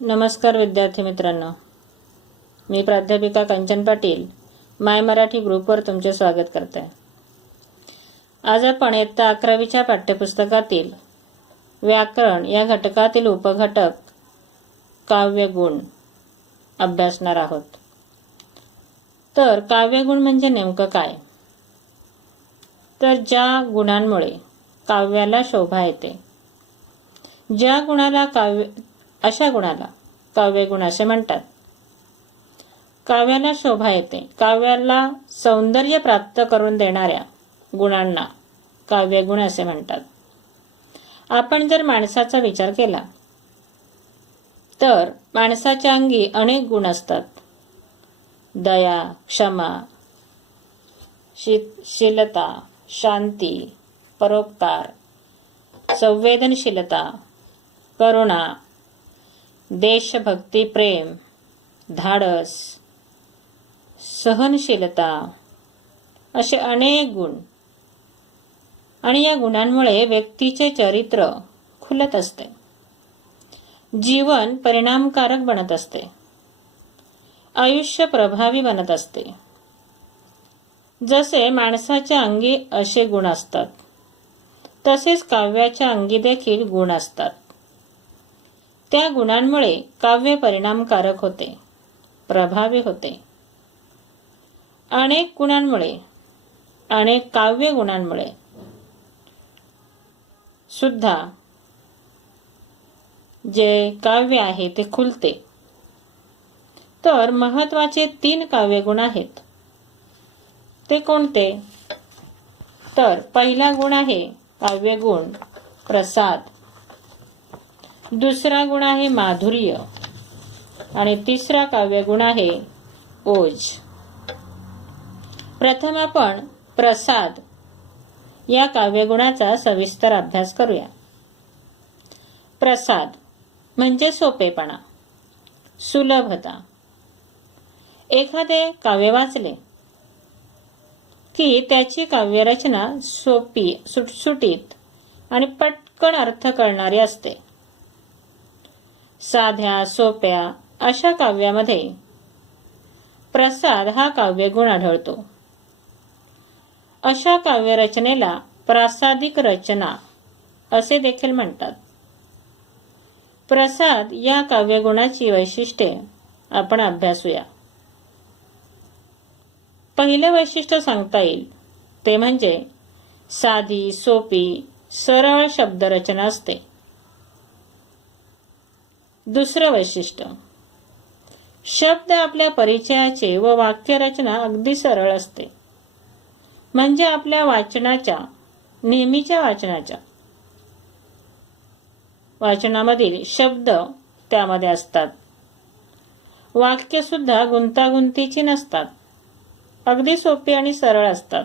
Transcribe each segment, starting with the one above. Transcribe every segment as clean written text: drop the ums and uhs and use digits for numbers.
नमस्कार विद्यार्थी मित्रांनो, मी प्राध्यापिका कंचन पाटील माय मराठी ग्रुपवर तुमचे स्वागत करते. आज आपण इयत्ता 11वीच्या पाठ्यपुस्तकातील व्याकरण या घटकातील उपघटक काव्यगुण अभ्यासणार आहोत. तर काव्यगुण म्हणजे नेमकं काय? तर ज्या गुणांमुळे काव्याला शोभा येते, अशा गुणाला काव्यगुण असे म्हणतात. काव्याला शोभा येते, काव्याला सौंदर्य प्राप्त करून देणाऱ्या गुणांना काव्यगुण असे म्हणतात. आपण जर माणसाचा विचार केला तर माणसाच्या अंगी अनेक गुण असतात. दया, क्षमा, शीलता, शांती, परोपकार, संवेदनशीलता, करुणा, देशभक्ती, प्रेम, धाडस, सहनशीलता असे अनेक गुण. आणि या गुणांमुळे व्यक्तीचे चरित्र खुलत असते, जीवन परिणामकारक बनत असते, आयुष्य प्रभावी बनत असते. जसे माणसाच्या अंगी असे गुण असतात, तसेच काव्याच्या अंगी देखील गुण असतात. त्या गुणांमुळे काव्य परिणामकारक होते, प्रभावी होते. अनेक गुणांमुळे, अनेक काव्य गुणांमुळे सुद्धा जे काव्य आहे ते खुलते. तर महत्वाचे 3 काव्यगुण आहेत. ते कोणते? तर पहिला गुण आहे काव्यगुण प्रसाद, दुसरा गुण आहे माधुर्य आणि तिसरा काव्यगुण आहे ओज. प्रथम आपण प्रसाद या काव्यगुणाचा सविस्तर अभ्यास करूया. प्रसाद म्हणजे सोपेपणा, सुलभता. एखादे काव्य वाचले की त्याची काव्यरचना सोपी, सुटसुटीत आणि पटकन अर्थ कळणारी असते. साध्या सोप्या अशा काव्यामध्ये प्रसाद हा काव्यगुण आढळतो. अशा काव्यरचनेला प्रासादिक रचना असे देखील म्हणतात. प्रसाद या काव्यगुणाची वैशिष्ट्ये आपण अभ्यासूया. पहिले वैशिष्ट्य सांगता येईल ते म्हणजे साधी, सोपी, सरळ शब्दरचना असते. दुसरं वैशिष्ट्य, शब्द आपल्या परिचयाचे व वाक्यरचना अगदी सरळ असते. म्हणजे आपल्या वाचनाच्या, नेहमीच्या वाचनामधील शब्द त्यामध्ये असतात. वाक्य सुद्धा गुंतागुंतीची नसतात, अगदी सोपी आणि सरळ असतात.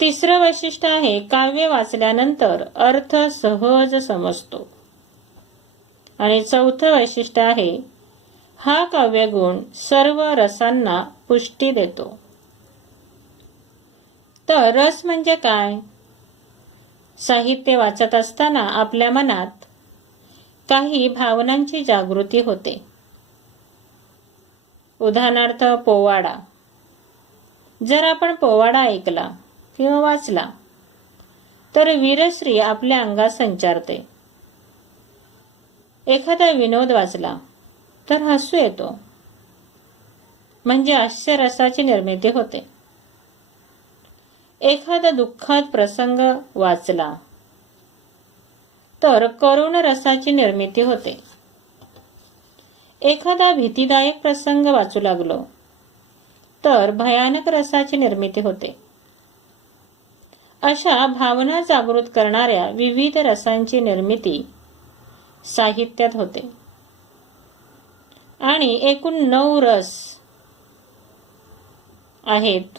तिसरं वैशिष्ट्य आहे काव्य वाचल्यानंतर अर्थ सहज समजतो. आणि चौथं वैशिष्ट्य आहे हा काव्यगुण सर्व रसांना पुष्टी देतो. तर रस म्हणजे काय? साहित्य वाचत असताना आपल्या मनात काही भावनांची जागृती होते. उदाहरणार्थ पोवाडा. जर आपण पोवाडा ऐकला किंवा वाचला तर वीरश्री आपल्या अंगात संचारते. एखादा विनोद वाचला तर हसू येतो, म्हणजे हास्यरसाची निर्मिती होते. एखादा दुःखद प्रसंग वाचला तर करुण रसाची निर्मिती होते. एखादा भीतीदायक प्रसंग वाचू लागलो तर भयानक रसाची निर्मिती होते. अशा भावना जागृत करणाऱ्या विविध रसांची निर्मिती साहित्यात होते. आणि एकूण 9 रस आहेत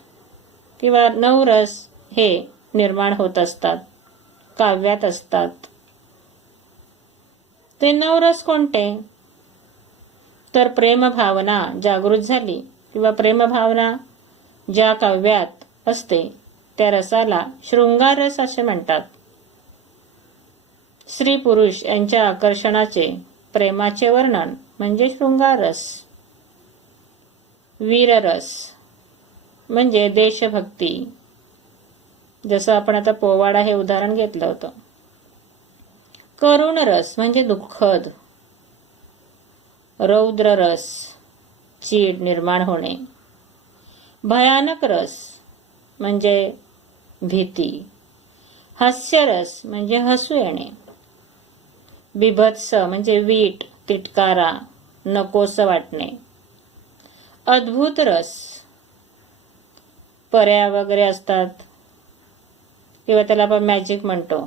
किंवा 9 रस हे निर्माण होत असतात, काव्यात असतात. ते 9 रस कोणते? तर प्रेमभावना जागृत झाली किंवा प्रेमभावना ज्या काव्यात असते त्या रसाला शृंगार रस असे म्हणतात. स्त्री पुरुष यांच्या आकर्षणाचे, प्रेमाचे वर्णन म्हणजे शृंगाररस. वीररस म्हणजे देशभक्ती, जसं आपण आता पोवाडा हे उदाहरण घेतलं होतं. करुण रस म्हणजे दुःखद. रौद्र रस, चीड निर्माण होणे. भयानक रस म्हणजे भीती. हास्यरस म्हणजे हसू येणे. बिभत्स म्हणजे वीट, तिटकारा, नकोस वाटणे. अद्भुत रस, पऱ्या वगैरे असतात किंवा त्याला आपण मॅजिक म्हणतो,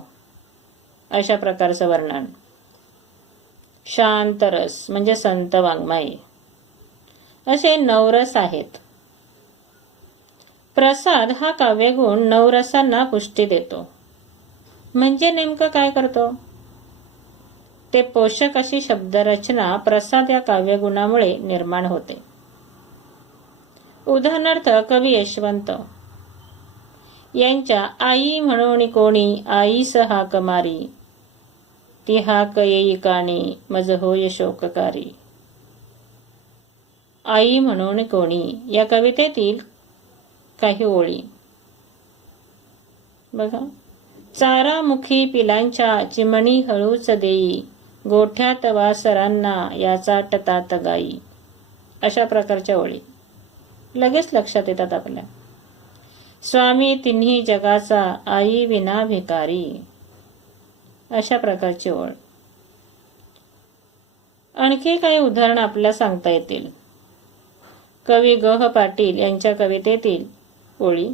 अशा प्रकारचं वर्णन. शांत रस म्हणजे संत वाङ्मय. असे 9 रस आहेत. प्रसाद हा काव्यगुण 9 रसांना पुष्टी देतो. म्हणजे नेमकं काय करतो? ते पोषक अशी शब्दरचना प्रसाद या काव्यगुणामुळे निर्माण होते. उदाहरणार्थ कवी यशवंत यांच्या आई म्हणून कोणी आईस हाक मारी, ती हाक येई कानी मज होय शोककारी. आई म्हणून कोणी या कवितेतील काही ओळी बघा. चारामुखी पिलांच्या चिमणी हळूच देई, गोठ्यात वासरांना याचा टतात गाई. अशा प्रकारच्या ओळी लगेच लक्षात येतात आपल्या. स्वामी तिन्ही जगाचा, आई विना भिकारी. अशा प्रकारची ओळ. आणखी काही उदाहरण आपल्याला सांगता येतील. कवी ग. पाटील यांच्या कवितेतील ओळी.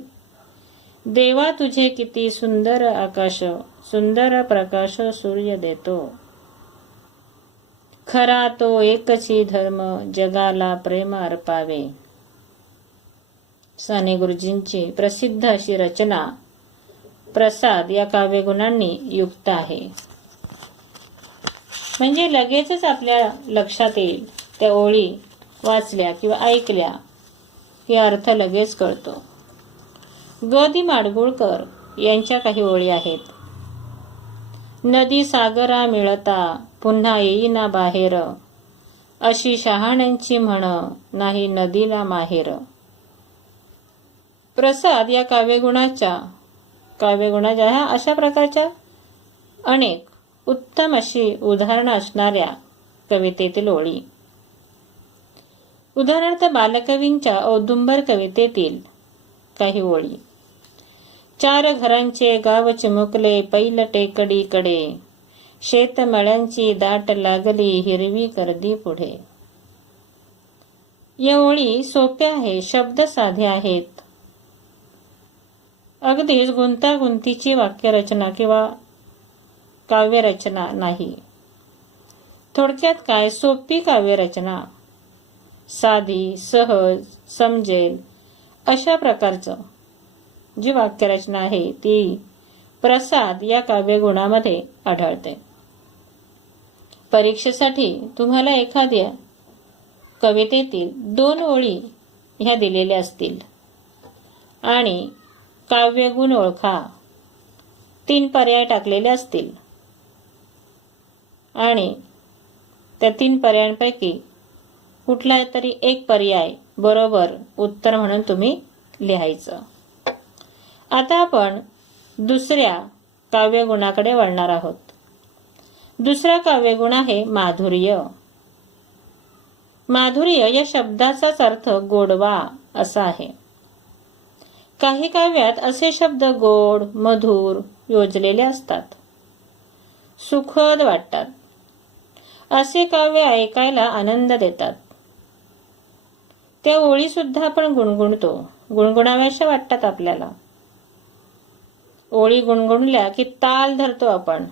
देवा तुझे किती सुंदर आकाश, सुंदर प्रकाश सूर्य देतो. खरा तो एकची धर्म, जगाला प्रेम अर्पावे. साने गुरुजींची प्रसिद्ध अशी रचना प्रसाद या काव्यगुणांनी युक्त आहे. म्हणजे लगेचच आपल्या लक्षात येईल. त्या ओळी वाचल्या किंवा ऐकल्या की अर्थ लगेच कळतो. ग. दि. माडगूळकर यांच्या काही ओळी आहेत. नदी सागरा मिळता, पुन्हा येईना बाहेर, अशी शहाण्यांची म्हण, नाही नदीला माहेर. प्रसाद या काव्यगुणाच्या ह्या अशा प्रकारच्या अनेक उत्तम अशी उदाहरणं असणाऱ्या कवितेतील ओळी. उदाहरणार्थ बालकवींच्या औदुंबर कवितेतील काही ओळी. 4 घरांचे गाव चिमुकले, पैल टेकडीकडे, शेतमळ्यांची दाट लागली, हिरवी गर्दी पुढे. या ओळी सोप्या आहेत, शब्द साधे आहेत. अगदीच गुंतागुंतीची वाक्यरचना किंवा काव्यरचना नाही. थोडक्यात काय, सोपी काव्यरचना, साधी, सहज, समजेल अशा प्रकारचं जी वाक्यरचना आहे ती प्रसाद या काव्यगुणामध्ये आढळते. परीक्षेसाठी तुम्हाला एखाद्या कवितेतील 2 ओळी ह्या दिलेल्या असतील आणि काव्यगुण ओळखा, 3 पर्याय टाकलेले असतील आणि त्या 3 पर्यायांपैकी कुठला तरी एक पर्याय बरोबर उत्तर म्हणून तुम्ही लिहायचं. आता आपण दुसऱ्या काव्यगुणाकडे वळणार आहोत. दुसरा काव्यगुण आहे माधुर्य. माधुर्य या शब्दाचाच अर्थ गोडवा असा आहे. काही काव्यात असे शब्द गोड, मधुर योजलेले असतात, सुखद वाटतात. असे काव्य ऐकायला आनंद देतात. त्या ओळी सुद्धा आपण गुणगुणतो, गुणगुणाव्याशा वाटतात आपल्याला. ओळी गुणगुणल्या की ताल धरतो आपण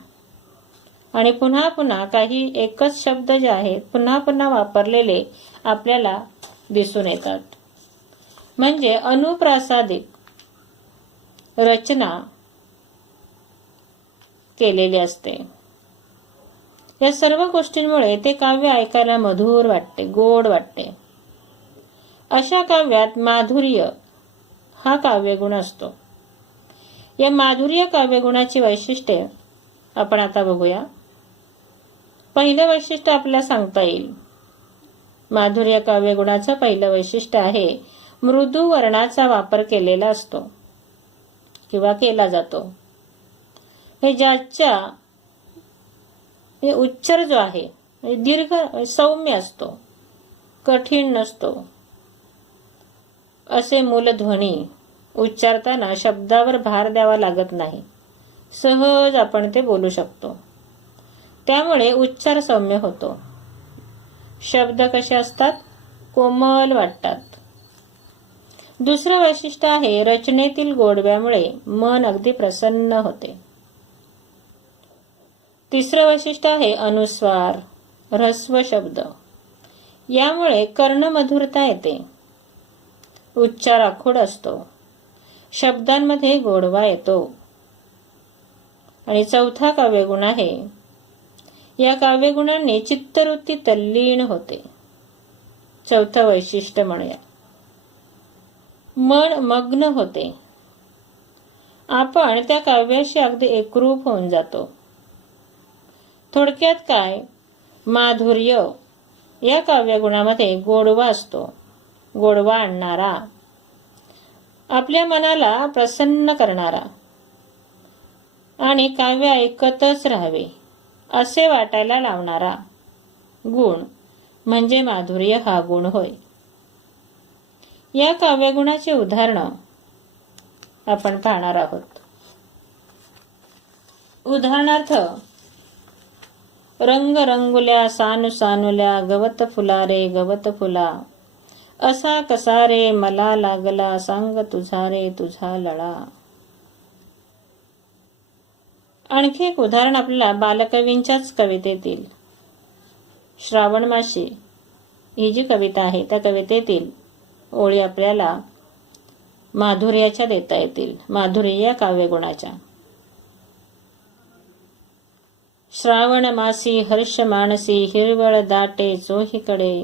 आणि पुन्हा पुन्हा काही एकच शब्द जे आहेत पुन्हा पुन्हा वापरलेले आपल्याला दिसून येतात. म्हणजे अनुप्रासादिक रचना केलेली असते. या सर्व गोष्टींमुळे ते काव्य ऐकायला मधुर वाटते, गोड वाटते. अशा काव्यात माधुर्य हा काव्यगुण असतो. या माधुर्य काव्यगुणाची वैशिष्ट्ये आपण आता बघूया. पहिलं वैशिष्ट्य आपल्याला सांगता येईल. माधुर्य काव्यगुणाचं पहिलं वैशिष्ट्य आहे मृदू वर्णाचा वापर केलेला असतो किंवा केला जातो. हे ज्याच्या उच्चार जो आहे दीर्घ सौम्य असतो, कठीण नसतो. असे मूलध्वनी उच्चारताना शब्दावर भार द्यावा लागत नाही. सहज आपण ते बोलू शकतो. त्यामुळे उच्चार सौम्य होतो. शब्द कसे असतात? कोमल वाटतात. दुसरं वैशिष्ट्य आहे रचनेतील गोडव्यामुळे मन अगदी प्रसन्न होते. तिसरं वैशिष्ट्य आहे अनुस्वार, ऱ्हस्व शब्द. यामुळे कर्णमधुरता येते. उच्चार आखूड असतो. शब्दांमध्ये गोडवा येतो. आणि चौथा काव्यगुण आहे, या काव्यगुणांनी चित्तवृत्ती तल्लीन होते. चौथं वैशिष्ट्य म्हणूया, मन मग्न होते. आपण त्या काव्याशी अगदी एकरूप होऊन जातो. थोडक्यात काय, माधुर्य या काव्यगुणामध्ये गोडवा असतो. गोडवा आणणारा, आपल्या मनाला प्रसन्न करणारा आणि काव्य ऐकतच राहावे असे वाटायला लावणारा गुण म्हणजे माधुर्य हा गुण होय. या काव्यगुणाचे उदाहरण आपण पाहणार आहोत. उदाहरणार्थ, रंग रंगुल्या सानू सानुल्या गवत फुला रे गवत फुला, असा कसा रे मला लागला सांग तुझा रे तुझा लळा. आणखी एक उदाहरण आपल्याला बालकवींच्याच कवितेतील श्रावण मासी ही जी कविता आहे त्या कवितेतील ओळी आपल्याला माधुर्याच्या देता येतील, माधुर्य या काव्यगुणाच्या. श्रावण मासी हर्ष मानसी हिरवळ दाटे चोहीकडे,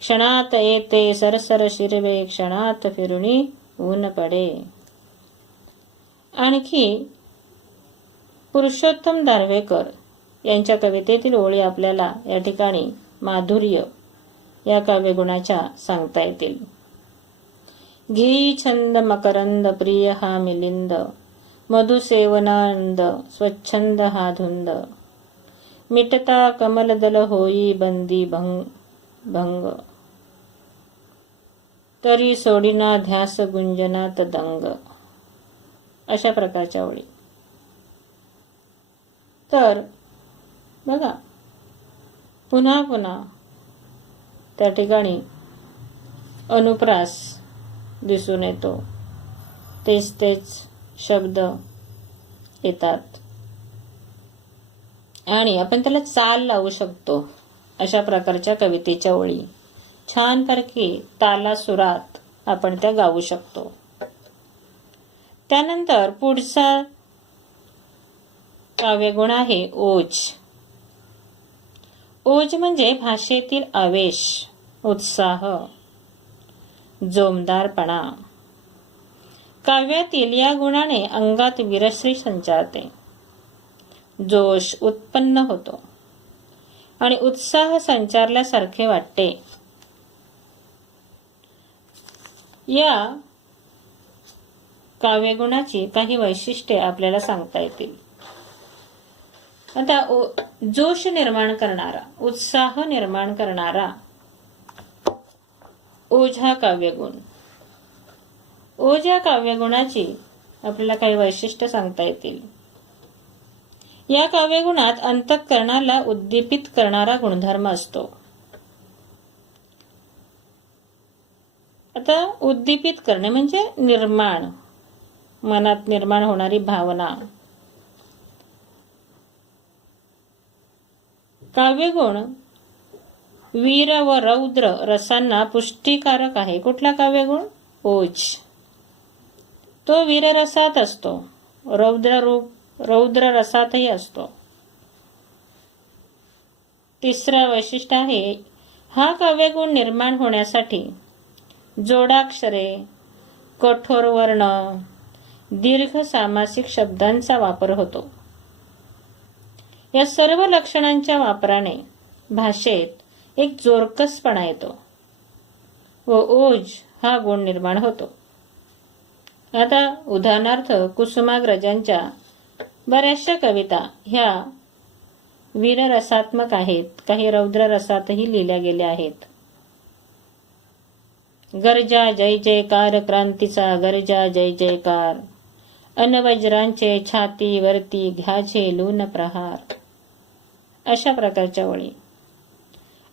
क्षणात येते सरसर शिरवे क्षणात फिरुनी ऊन पडे. आणखी पुरुषोत्तम दारव्हेकर यांच्या कवितेतील ओळी आपल्याला या ठिकाणी माधुर्य या काव्यगुणाच्या सांगता येतील. घेई छंद मकरंद प्रिय हा मिलिंद, मधुसेवनानंद स्वच्छंद हा धुंद, मिटता कमलदल होई बंदी भंग, तरी सोडिना ध्यास गुंजनात दंग. अशा प्रकारच्या ओळी. तर बघा, पुन्हा पुन्हा त्या ठिकाणी अनुप्रास दिसून येतो. तेच तेच शब्द येतात आणि आपण त्याला चाल लावू शकतो. अशा प्रकारच्या कवितेच्या ओळी छानपैकी ताला सुरात आपण त्या गाऊ शकतो. त्यानंतर पुढचा काव्यगुण आहे ओज. ओज म्हणजे भाषेतील आवेश, उत्साह, जोमदारपणा. काव्यातील या गुणाने अंगात वीरश्री संचारते, जोश उत्पन्न होतो आणि उत्साह संचारल्यासारखे वाटते. या काव्यगुणाची काही वैशिष्ट्ये आपल्याला सांगता येतील. आता जोश निर्माण करणारा, उत्साह निर्माण करणारा ओज हा काव्यगुण. ओज या काव्यगुणाची आपल्याला काही वैशिष्ट्य सांगता येतील. या काव्यगुणात अंतःकरणाला उद्दीपित करणारा गुणधर्म असतो. आता उद्दीपित करणे म्हणजे निर्माण, मनात निर्माण होणारी भावना. काव्यगुण वीर व रौद्र रसांना पुष्टीकारक आहे. कुठला काव्यगुण? ओज. तो वीररसात असतो, रौद्र रसातही असतो. तिसरा वैशिष्ट्य आहे, हा काव्यगुण निर्माण होण्यासाठी जोडाक्षरे, कठोर वर्ण, दीर्घ सामासिक शब्दांचा वापर होतो. या सर्व लक्षणांच्या वापराने भाषेत एक जोरकसपणा येतो व ओज हा गुण निर्माण होतो. आता उदाहरणार्थ कुसुमाग्रजांच्या बऱ्याचशा कविता ह्या वीररसात्मक आहेत, काही रौद्र रसातही लिहिल्या गेल्या आहेत. गर्जा जय जयकार, क्रांतीचा गर्जा जय जयकार, अनवज्रांचे छातीवरती घ्या झेलून प्रहार, अशा प्रकारच्या ओळी.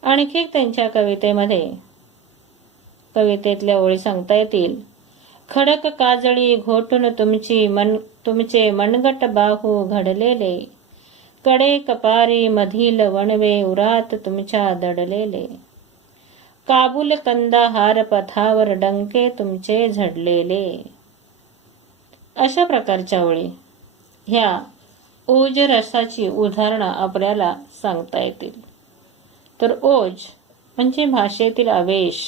आणखी त्यांच्या कवितेतल्या ओळी सांगता येतील. खडक काजळी घोटून तुमचे मनगट बाहू घडलेले, कडे कपारी मधील वणवे उरात तुमच्या दडलेले, काबूल कंदाहार पथावर डंके तुमचे झडलेले, अशा प्रकारच्या ओळी ह्या ओज रसाची उदाहरणं आपल्याला सांगता येतील. तर ओज म्हणजे भाषेतील आवेश,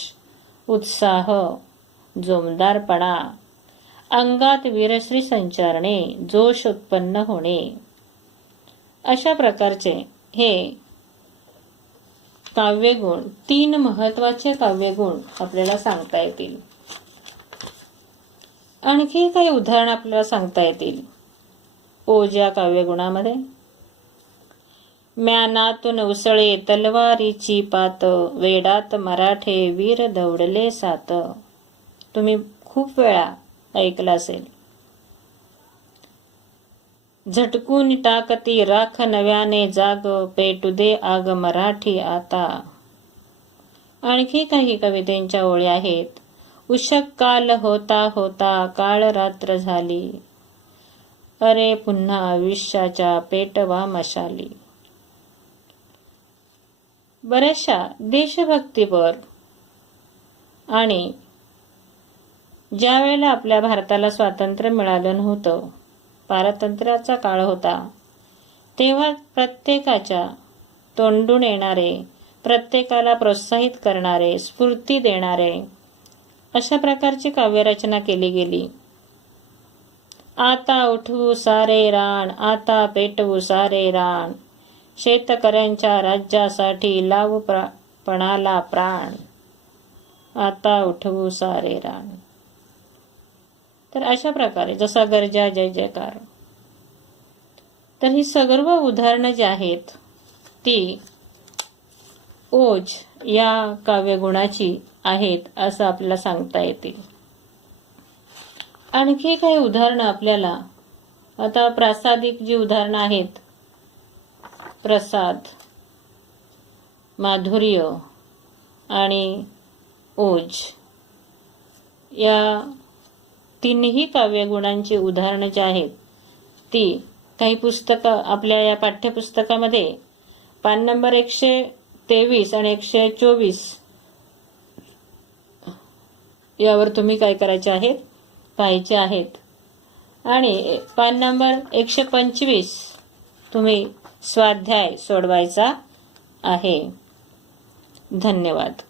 उत्साह, जोमदारपणा, अंगात वीरश्री संचारणे, जोश उत्पन्न होणे, अशा प्रकारचे हे काव्यगुण, 3 महत्वाचे काव्यगुण आपल्याला सांगता येतील. आणखी काही उदाहरण आपल्याला सांगता येतील ओज या काव्यगुणामध्ये. म्यानातून उसळे तलवारीची पात, वेडात मराठे वीर दौडले सात. तुम्ही खूप वेळा ऐकलं असेल. झटकून टाकती राख नव्याने जाग, पेटू दे आग मराठी आता. आणखी काही कवितेंच्या ओळी आहेत. उषक काल होता होता काळ रात्र झाली, अरे पुन्हा आयुष्याच्या पेटवा मशाली. बऱ्याचशा देशभक्तीपर आणि ज्या वेळेला आपल्या भारताला स्वातंत्र्य मिळालं नव्हतं, पारतंत्र्याचा काळ होता, तेव्हा प्रत्येकाच्या तोंडून येणारे, प्रत्येकाला प्रोत्साहित करणारे, स्फूर्ती देणारे अशा प्रकारची काव्यरचना केली गेली. आता उठवू सारे रान, आता पेटवू सारे रान, शेतकऱ्यांच्या राज्यासाठी लावू पणाला प्राण, आता उठवू सारे रान. तर अशा प्रकारे जसा गर्जा जय जयकार. तर ही सर्व उदाहरणं जी आहेत ती ओज या काव्यगुणाची आहेत असं आपल्याला सांगता येतील. आणखी काही उदाहरणं आपल्याला, आता प्रासादिक जी उदाहरणं आहेत, प्रसाद, माधुर्य आणि ओज, या 3ही काव्यगुणांची उदाहरणं जी आहेत ती काही पुस्तकं आपल्या या पाठ्यपुस्तकामध्ये पान नंबर 123 आणि 124 यावर तुम्ही काय करायचे आहेत, पाहायचे आहेत. आणि पान नंबर 125 तुम्ही स्वाध्याय सोडवायचा आहे. धन्यवाद.